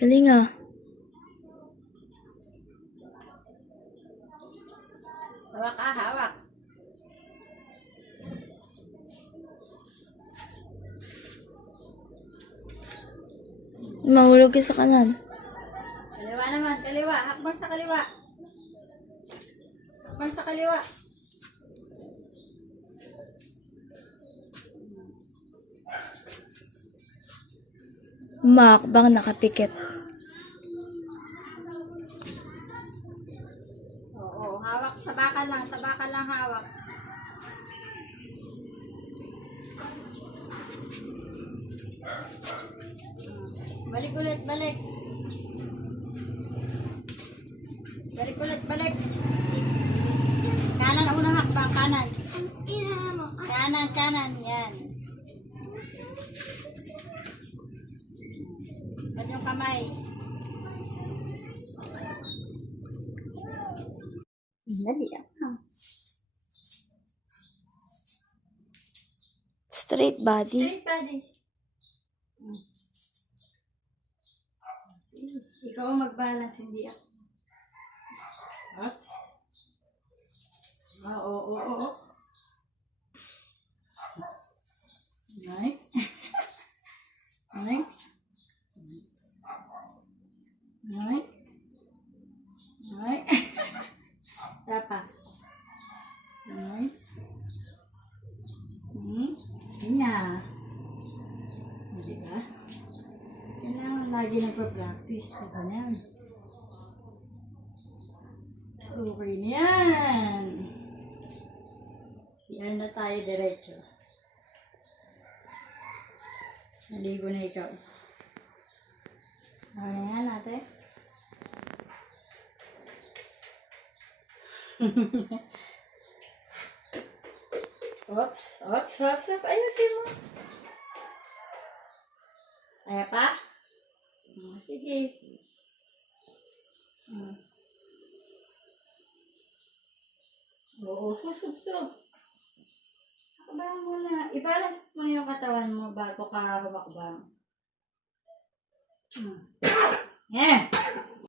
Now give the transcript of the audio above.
Galing ah. Hawak ka, hawak. Mahulog ka sa kanan. Kaliwa naman, kaliwa. Hakbang sa kaliwa. Hakbang sa kaliwa. Umakbang nakapikit. Oo, hawak. Sabakan lang hawak. Balik ulit, balik. Balik ulit, balik. Kanan ang unang hakbang, kanan. Kanan, yan. Ba't yung kamay? Dali ah. Straight body. Straight body. Ikaw ang mag-balance, hindi ako. Oops. Oo. Right. Right. Right. Right. Tapa. Right. Niya. Diba? Kailangan lagi nagpa-practice. Diba yan? Okay na yan. CR na tayo diretso. Naligo na ikaw. Okay na yan natin. Oops. Ayusin mo. Kaya pa? Sige. Oo, susubsob. Hakbang muna. I-balance mo yung katawan mo bago ka humakbang. Yeah.